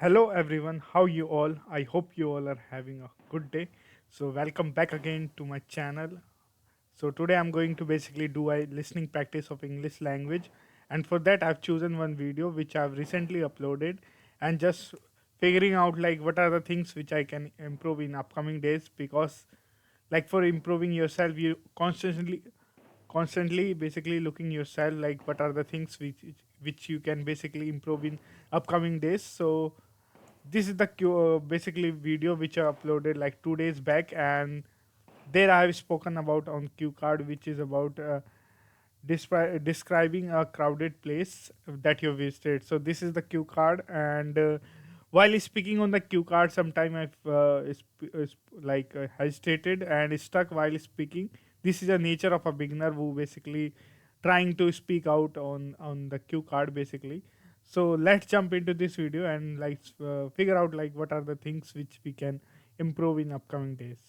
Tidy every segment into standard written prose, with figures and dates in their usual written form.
Hello everyone, how you all? I hope you all are having a good day. So welcome back again to my channel. So today I'm going to basically do a listening practice of English language, and for that I've chosen one video which I've recently uploaded and just figuring out like what are the things which I can improve in upcoming days, because like for improving yourself you constantly basically looking yourself like what are the things which you can basically improve in upcoming days. So this is the basically video which I uploaded like 2 days back, and there I have spoken about on cue card, which is about describing a crowded place that you visited. So this is the cue card, and while speaking on the cue card, sometime I've hesitated and stuck while speaking. This is a nature of a beginner who basically trying to speak out on the cue card basically. So let's jump into this video and figure out like what are the things which we can improve in upcoming days.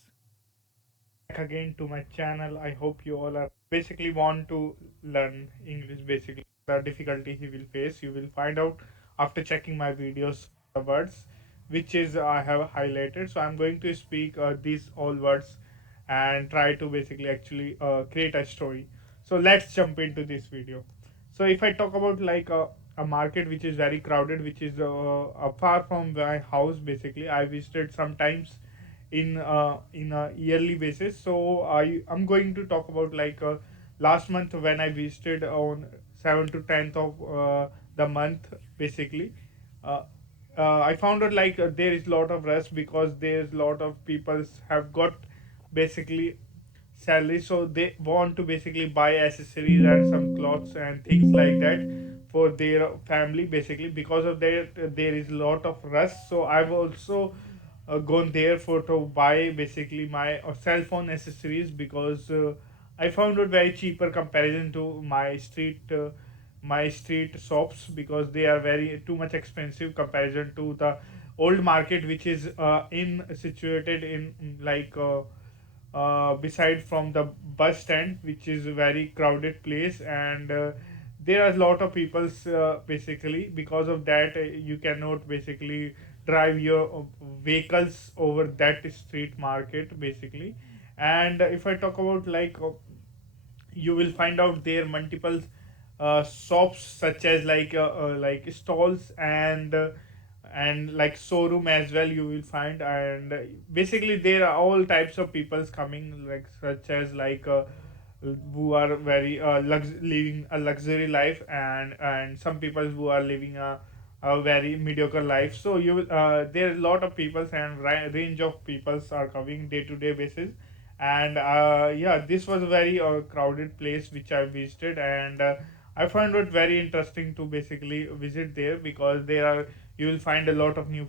Back again to my channel. I hope you all are basically want to learn English. Basically, the difficulty he will face, you will find out after checking my videos. The words which is I have highlighted. So I'm going to speak these all words and try to basically actually create a story. So let's jump into this video. So if I talk about a market which is very crowded, which is far from my house, basically I visited sometimes in a yearly basis. So I'm going to talk about last month when I visited on 7th to 10th of the month basically. Uh, I found out there is lot of rush because there's lot of people have got basically salary, so they want to basically buy accessories and some clothes and things like that for their family basically. Because of that there is a lot of rush, so I've also gone there for to buy basically my cell phone accessories, because I found it very cheaper comparison to my street shops, because they are very too much expensive comparison to the old market which is in situated in beside from the bus stand, which is a very crowded place. And there are a lot of people basically. Because of that you cannot basically drive your vehicles over that street market basically. And if I talk about you will find out there multiple shops such as like stalls and like showroom as well you will find. And basically there are all types of peoples coming, like such as who are very living a luxury life, and some people who are living a very mediocre life. So you will there are a lot of peoples and range of peoples are coming day to day basis. And yeah, this was a very crowded place which I visited. And I found it very interesting to basically visit there, because you will find a lot of new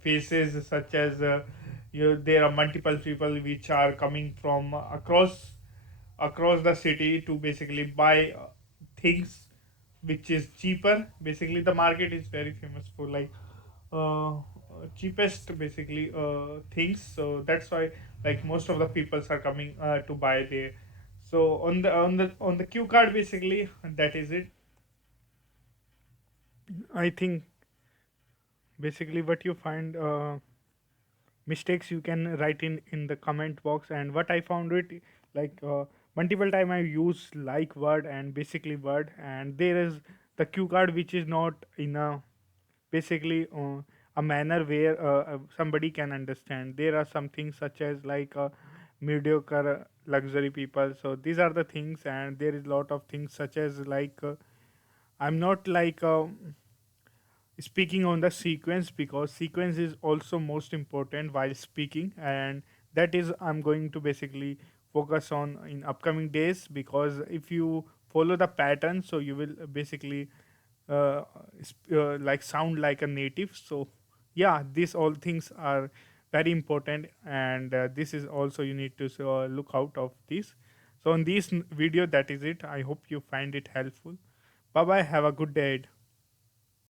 faces, such as there are multiple people which are coming from across the city to basically buy things which is cheaper. Basically the market is very famous for uh, cheapest basically things. So that's why like most of the peoples are coming to buy there. So on the cue card basically, that is it. I think basically what you find mistakes you can write in the comment box. And what I found it like multiple time I use like word and basically word, and there is the cue card which is not in a basically a manner where somebody can understand. There are some things such as mediocre luxury people. So these are the things, and there is a lot of things such as I'm not speaking on the sequence, because sequence is also most important while speaking. And that is I'm going to basically focus on in upcoming days, because if you follow the pattern, so you will basically uh, like sound like a native. So yeah, these all things are very important, and this is also you need to look out of this. So on this video, that is it. I hope you find it helpful. Bye bye, have a good day.